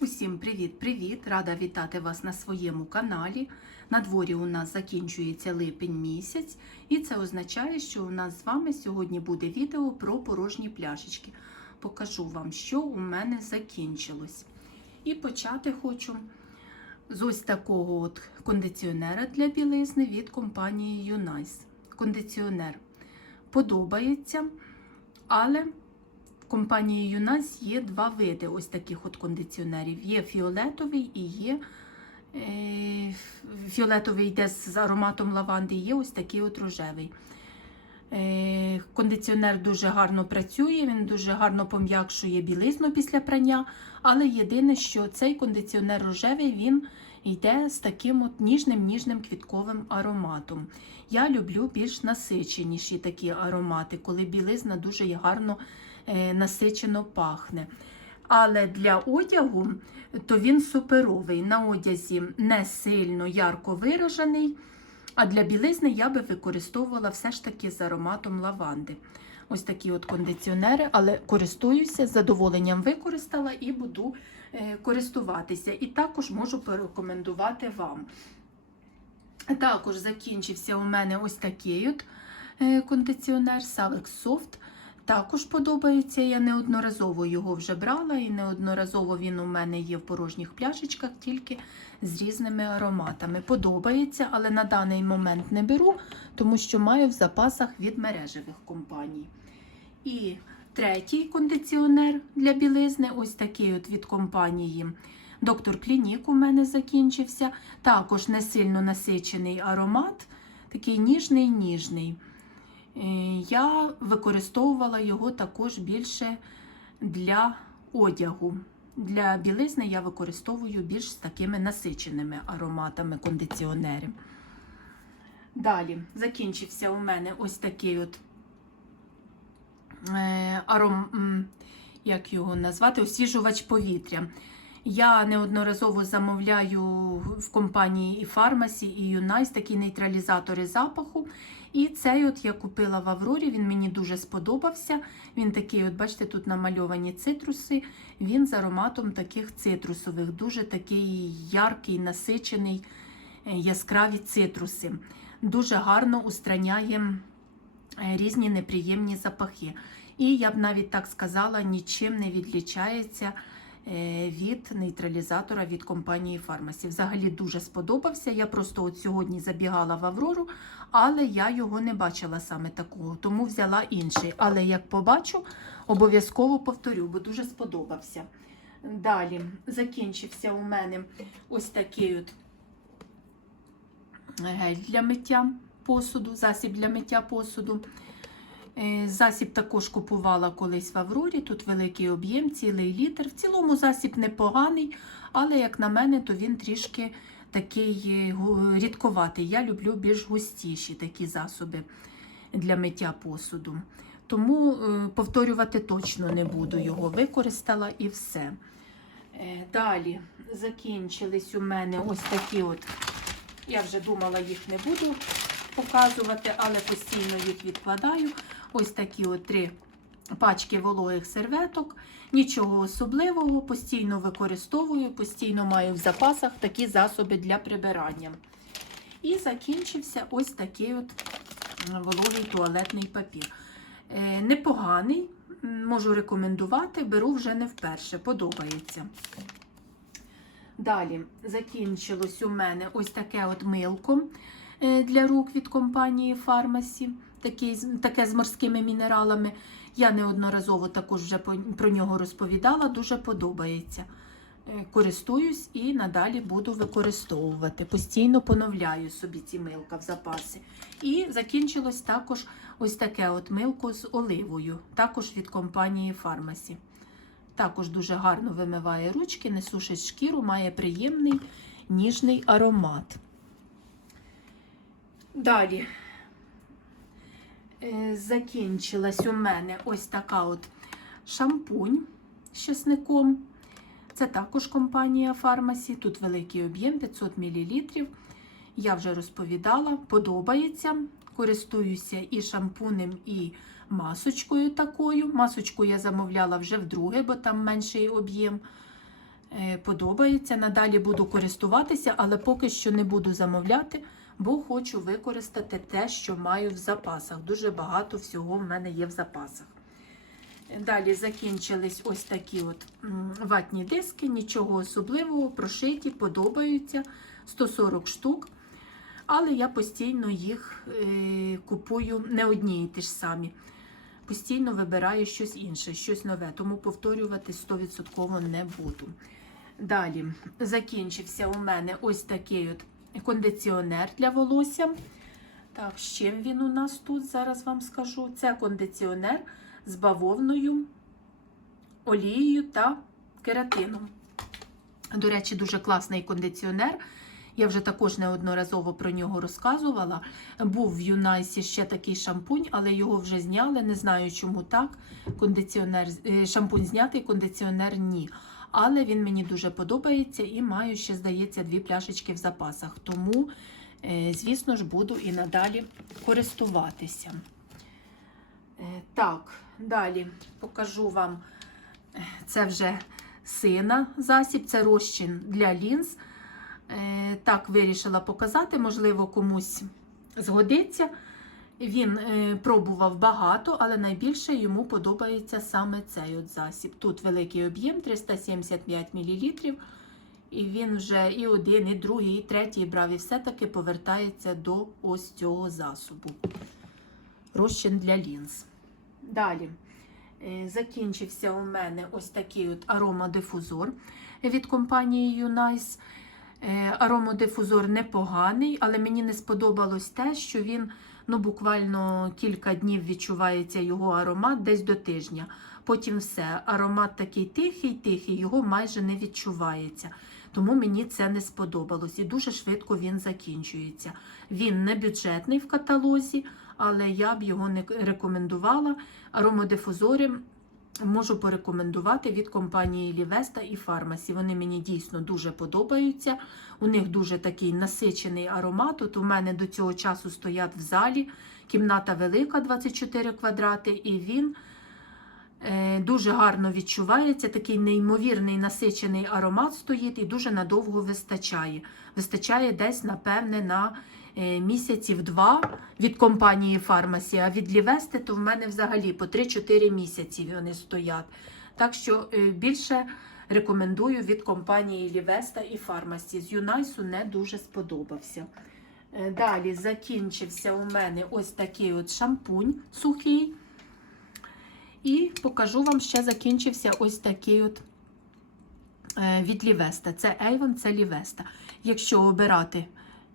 Усім привіт-привіт! Рада вітати вас на своєму каналі. На дворі у нас закінчується липень місяць, і це означає, що у нас з вами сьогодні буде відео про порожні пляшечки. Покажу вам, що у мене закінчилось. І почати хочу з ось такого от кондиціонера для білизни від компанії Unice. Кондиціонер подобається, але компанії ЮНАС є два види ось таких от кондиціонерів. Є фіолетовий і є е, фіолетовий йде з ароматом лаванди, є ось такий от рожевий. Е, кондиціонер дуже гарно працює, він дуже гарно пом'якшує білизну після прання. Але єдине, що цей кондиціонер рожевий він йде з таким от ніжним ніжним квітковим ароматом. Я люблю більш насиченіші такі аромати, коли білизна дуже гарно насичено пахне. Але для одягу то він суперовий. На одязі не сильно ярко виражений. А для білизни я би використовувала все ж таки з ароматом лаванди. Ось такі от кондиціонери, але користуюся, з задоволенням використала і буду е, користуватися. І також можу порекомендувати вам. Також закінчився у мене ось такий от е, кондиціонер Salex Soft. Також подобається, я неодноразово його вже брала, і неодноразово він у мене є в порожніх пляшечках, тільки з різними ароматами. Подобається, але на даний момент не беру, тому що маю в запасах від мережевих компаній. І третій кондиціонер для білизни ось такий от від компанії Доктор Клінік у мене закінчився. Також не сильно насичений аромат, такий ніжний-ніжний. Я використовувала його також більше для одягу. Для білизни я використовую більш з такими насиченими ароматами кондиціонерів. Далі закінчився у мене ось такий от е, аром, як його назвати, освіжувач повітря. Я неодноразово замовляю в компанії і Фармасі, і Юнайс такі нейтралізатори запаху. І цей от я купила в Аврорі, він мені дуже сподобався. Він такий, от, бачите, тут намальовані цитруси. Він з ароматом таких цитрусових, дуже такий яркий, насичений, яскраві цитруси. Дуже гарно устраняє різні неприємні запахи. І я б навіть так сказала, нічим не відлічається від нейтралізатора від компанії Фармасі. Взагалі дуже сподобався. Я просто от сьогодні забігала в Аврору, але я його не бачила саме такого, тому взяла інший. Але як побачу, обов'язково повторю, бо дуже сподобався. Далі закінчився у мене ось такий от гель для миття посуду, засіб для миття посуду. Засіб також купувала колись в Аврорі. Тут великий об'єм, цілий літр. В цілому засіб непоганий, але, як на мене, то він трішки такий рідковатий. Я люблю більш густіші такі засоби для миття посуду. Тому повторювати точно не буду. Його використала і все. Далі закінчились у мене ось такі от. Я вже думала, їх не буду показувати, але постійно їх відкладаю. Ось такі от три пачки вологих серветок. Нічого особливого, постійно використовую, постійно маю в запасах такі засоби для прибирання. І закінчився ось такий от вологий туалетний папір. Е, непоганий, можу рекомендувати, беру вже не вперше, подобається. Далі закінчилось у мене ось таке от милко для рук від компанії Фармасі такий, таке з морськими мінералами. Я неодноразово також вже про нього розповідала, дуже подобається. Е, користуюсь і надалі буду використовувати. Постійно поновляю собі ці милка в запасі. І закінчилось також ось таке от милко з оливою, також від компанії Фармасі. Також дуже гарно вимиває ручки, не сушить шкіру, має приємний ніжний аромат. Далі закінчилась у мене ось така от шампунь з чесником. Це також компанія Фармасі. Тут великий об'єм 500 мл. Я вже розповідала, подобається. Користуюся і шампунем, і масочкою такою. Масочку я замовляла вже вдруге, бо там менший об'єм. Е, Подобається. Надалі буду користуватися, але поки що не буду замовляти, бо хочу використати те, що маю в запасах. Дуже багато всього в мене є в запасах. Далі закінчились ось такі от ватні диски, нічого особливого, прошиті, подобаються 140 штук. Але я постійно їх е, купую не одні і ті ж самі. Постійно вибираю щось інше, щось нове, тому повторювати 100% не буду. Далі закінчився у мене ось такий от кондиціонер для волосся. Так, з чим він у нас тут? Зараз вам скажу. Це кондиціонер з бавовною, олією та кератином. До речі, дуже класний кондиціонер. Я вже також неодноразово про нього розказувала. Був в Юнайсі ще такий шампунь, але його вже зняли. Не знаю, чому так. Кондиціонер, е, шампунь знятий, кондиціонер ні. Але він мені дуже подобається і маю ще, здається, дві пляшечки в запасах. Тому, е, звісно ж, буду і надалі користуватися. Е, Так, далі покажу вам е, це вже сина засіб, це розчин для лінз. Так, вирішила показати, можливо, комусь згодиться. Він е, пробував багато, але найбільше йому подобається саме цей от засіб. Тут великий об'єм 375 мл. І він вже і один, і другий, і третій брав, і все-таки повертається до ось цього засобу. Розчин для лінз. Далі е, закінчився у мене ось такий от аромадифузор від компанії Unice. Е, Аромадифузор непоганий, але мені не сподобалось те, що він ну, буквально кілька днів відчувається його аромат десь до тижня. Потім все. Аромат такий тихий, тихий, його майже не відчувається. Тому мені це не сподобалось і дуже швидко він закінчується. Він не бюджетний в каталозі, але я б його не рекомендувала. Аромадифузори можу порекомендувати від компанії Лівеста і Фармасі. Вони мені дійсно дуже подобаються. У них дуже такий насичений аромат. От у мене до цього часу стоять в залі. Кімната велика, 24 квадрати, і він дуже гарно відчувається. Такий неймовірний насичений аромат стоїть і дуже надовго вистачає. Вистачає десь, напевне, на е, місяців два від компанії Фармасі, а від Лівести то в мене взагалі по 3-4 місяці вони стоять. Так що е, більше рекомендую від компанії Лівеста і Фармасі. З Юнайсу не дуже сподобався. Е, Далі закінчився у мене ось такий от шампунь сухий. І покажу вам, ще закінчився ось такий от е, від Лівеста. Це Avon, це Лівеста. Якщо обирати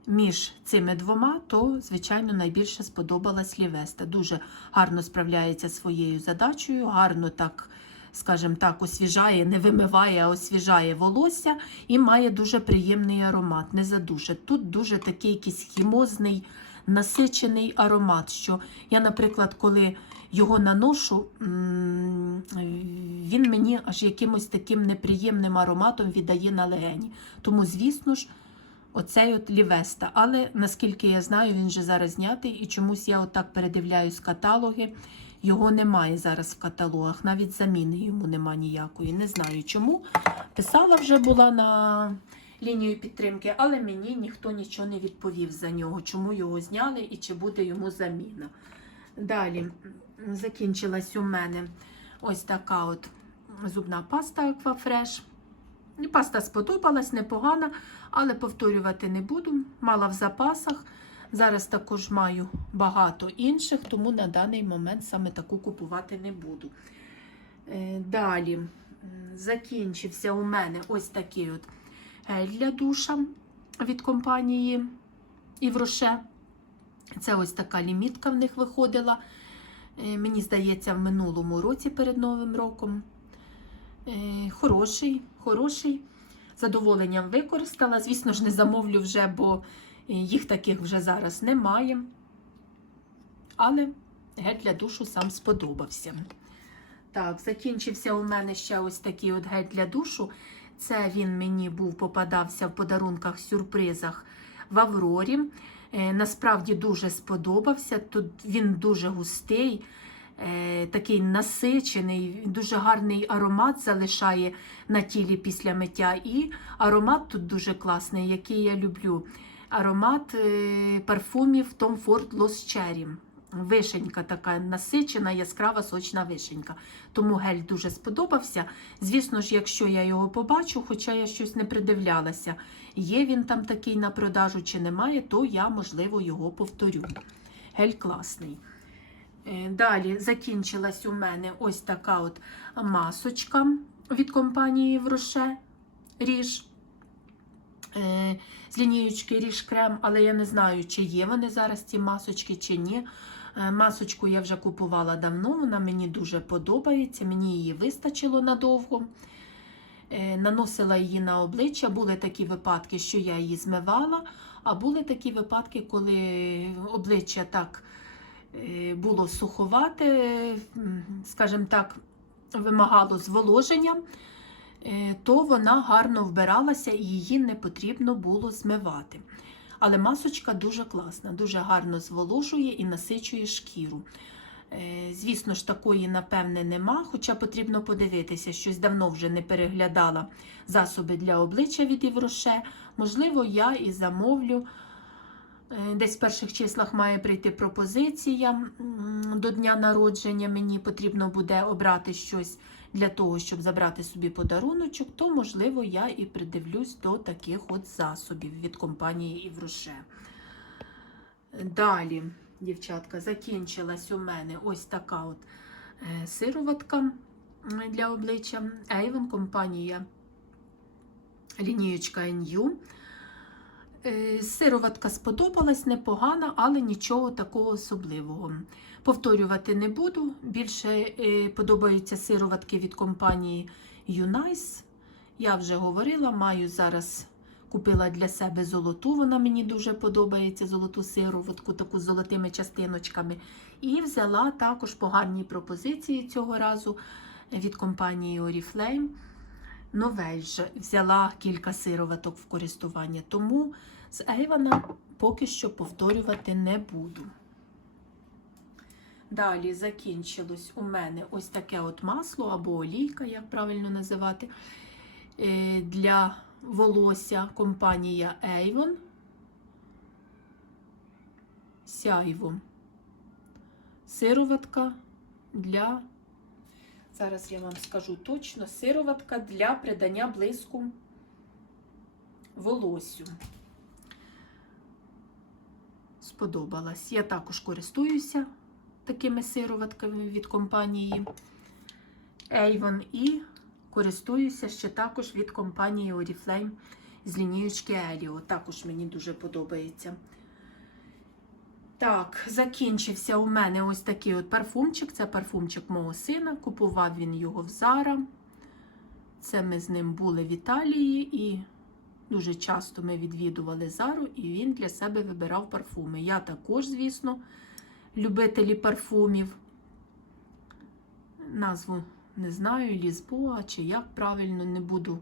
між цими двома, то, звичайно, найбільше сподобалась Лівеста. Дуже гарно справляється своєю задачею, гарно так, скажімо так, освіжає, не вимиває, а освіжає волосся і має дуже приємний аромат, не задушить. Тут дуже такий якийсь хімозний, насичений аромат. Що я, наприклад, коли його наношу, він мені аж якимось таким неприємним ароматом віддає на легені. Тому, звісно ж, оцей от Лівеста. Але наскільки я знаю, він вже зараз знятий, і чомусь я отак передивляюсь каталоги. Його немає зараз в каталогах, навіть заміни йому нема ніякої. Не знаю чому. Писала вже була на лінію підтримки, але мені ніхто нічого не відповів за нього, чому його зняли і чи буде йому заміна. Далі закінчилась у мене ось така от зубна паста. І Паста сподобалась, непогана, але повторювати не буду. Мала в запасах. Зараз також маю багато інших, тому на даний момент саме таку купувати не буду. Е, Далі закінчився у мене ось такий от гель для душа від компанії Івроше. Це ось така лімітка в них виходила. Е, Мені здається, в минулому році перед Новим роком. Е, Хороший, хороший. Задоволенням використала. Звісно ж, не замовлю вже, бо е, їх таких вже зараз немає. Але гель для душу сам сподобався. Так, закінчився у мене ще ось такий от гель для душу. Це він мені був попадався в подарунках сюрпризах в Аврорі. Е, Насправді дуже сподобався. Тут він дуже густий. е, такий насичений, дуже гарний аромат залишає на тілі після миття. І аромат тут дуже класний, який я люблю. Аромат е, парфумів Tom Ford Lost Cherry. Вишенька така насичена, яскрава сочна вишенька. Тому гель дуже сподобався. Звісно ж, якщо я його побачу, хоча я щось не придивлялася, є він там такий на продажу чи немає, то я, можливо, його повторю. Гель класний. Е, Далі закінчилась у мене ось така от масочка від компанії Вроше Ріж. Е, З лінієчки Ріж Крем, але я не знаю, чи є вони зараз ці масочки, чи ні. Е, Масочку я вже купувала давно, вона мені дуже подобається, мені її вистачило надовго. Е, Наносила її на обличчя. Були такі випадки, що я її змивала, а були такі випадки, коли обличчя так е, було суховате, скажімо так, вимагало зволоження, то вона гарно вбиралася і її не потрібно було змивати. Але масочка дуже класна, дуже гарно зволожує і насичує шкіру. Е, Звісно ж, такої, напевне, нема, хоча потрібно подивитися, щось давно вже не переглядала засоби для обличчя від Євроше. Можливо, я і замовлю. Е, Десь в перших числах має прийти пропозиція до дня народження. Мені потрібно буде обрати щось для того, щоб забрати собі подаруночок, то, можливо, я і придивлюсь до таких от засобів від компанії Івроше. Далі, дівчатка, закінчилась у мене ось така от е, сироватка для обличчя. Avon компанія лінієчка NU. Е, Сироватка сподобалась, непогана, але нічого такого особливого. Повторювати не буду. Більше е, подобаються сироватки від компанії Unice. Я вже говорила, маю зараз купила для себе золоту, вона мені дуже подобається, золоту сироватку, таку з золотими частиночками. І взяла також по гарній пропозиції цього разу від компанії Oriflame. Нове ж взяла кілька сироваток в користування, тому з Ейвана поки що повторювати не буду. Далі закінчилось у мене ось таке от масло або олійка, як правильно називати, е, для волосся компанія Avon. Сяйво. Сироватка для, зараз я вам скажу точно, сироватка для придання блиску волоссю. Сподобалась. Я також користуюся такими сироватками від компанії Avon і користуюся ще також від компанії Oriflame з лінієчки Elio. Також мені дуже подобається. Так, закінчився у мене ось такий от парфумчик. Це парфумчик мого сина. Купував він його в Zara. Це ми з ним були в Італії і дуже часто ми відвідували Зару, і він для себе вибирав парфуми. Я також, звісно, любителі парфумів. Назву не знаю, Лізбоа чи як правильно не буду.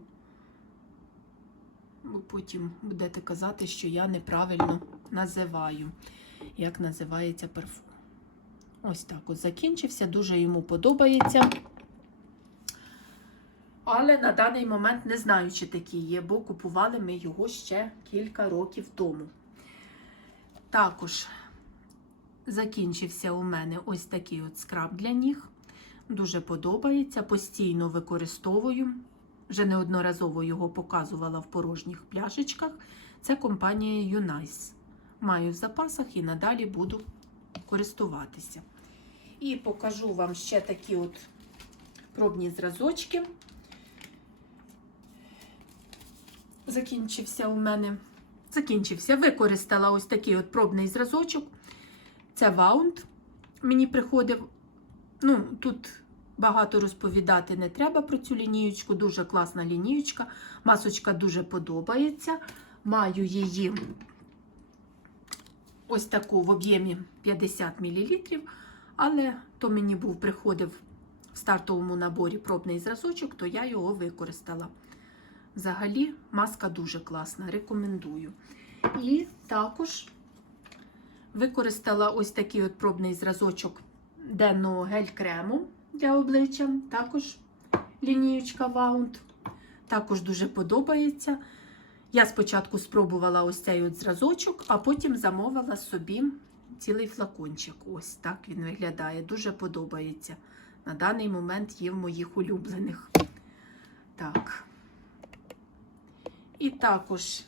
Бо Потім будете казати, що я неправильно називаю, як називається парфум. Ось так от закінчився, дуже йому подобається. Але на даний момент не знаю, чи такі є, бо купували ми його ще кілька років тому. Також закінчився у мене ось такий от скраб для ніг. Дуже подобається, постійно використовую. Вже неодноразово його показувала в порожніх пляшечках. Це компанія Unice. Маю в запасах і надалі буду користуватися. І покажу вам ще такі от пробні зразочки. Закінчився у мене. Закінчився, використала ось такий от пробний зразочок. Це ваунт. Мені приходив. Ну, тут багато розповідати не треба про цю лінієчку. Дуже класна лінієчка. Масочка дуже подобається. Маю її ось таку в об'ємі 50 мл. Але то мені був приходив в стартовому наборі пробний зразочок, то я його використала. Взагалі, маска дуже класна, рекомендую. І також використала ось такий от пробний зразочок денного гель-крему для обличчя. Також лінієчка Ваунд. Також дуже подобається. Я спочатку спробувала ось цей от зразочок, а потім замовила собі цілий флакончик. Ось так він виглядає. Дуже подобається. На даний момент є в моїх улюблених. Так. І також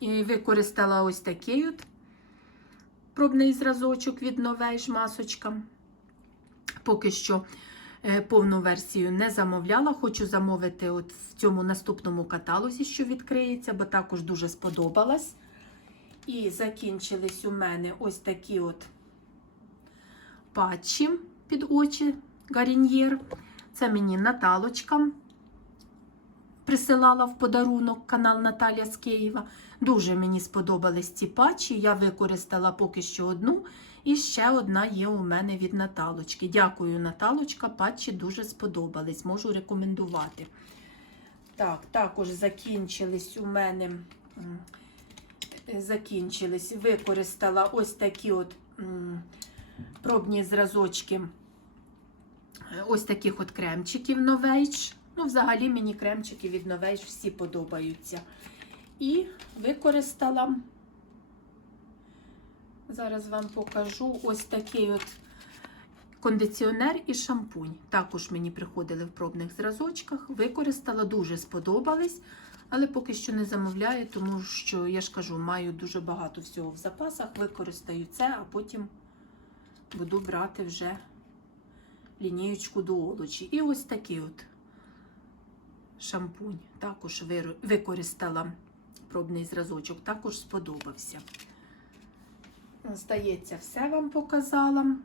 використала ось такий от пробний зразочок від Новейж масочка. Поки що е, повну версію не замовляла. Хочу замовити от в цьому наступному каталозі, що відкриється, бо також дуже сподобалась. І закінчились у мене ось такі от патчі під очі Гаріньєр. Це мені Наталочка присилала в подарунок канал Наталя з Києва. Дуже мені сподобались ці патчі. Я використала поки що одну. І ще одна є у мене від Наталочки. Дякую, Наталочка. Патчі дуже сподобались. Можу рекомендувати. Так, також закінчились у мене. Закінчились. Використала ось такі от пробні зразочки. Ось таких от кремчиків Новейдж. Ну, взагалі мені кремчики від Новейдж всі подобаються. І використала, зараз вам покажу ось такий от кондиціонер і шампунь. Також мені приходили в пробних зразочках. Використала, дуже сподобались, але поки що не замовляю, тому що, я ж кажу, маю дуже багато всього в запасах. Використаю це, а потім буду брати вже лінієчку до олочі. І ось такий от шампунь. Також використала пробний зразочок, також сподобався. Здається, все вам показала.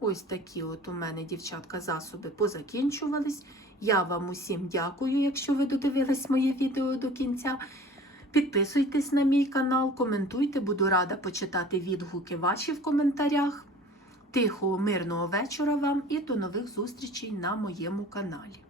Ось такі от у мене, дівчатка, засоби позакінчувались. Я вам усім дякую, якщо ви додивились моє відео до кінця. Підписуйтесь на мій канал, коментуйте, буду рада почитати відгуки ваші в коментарях. Тихого, мирного вечора вам і до нових зустрічей на моєму каналі.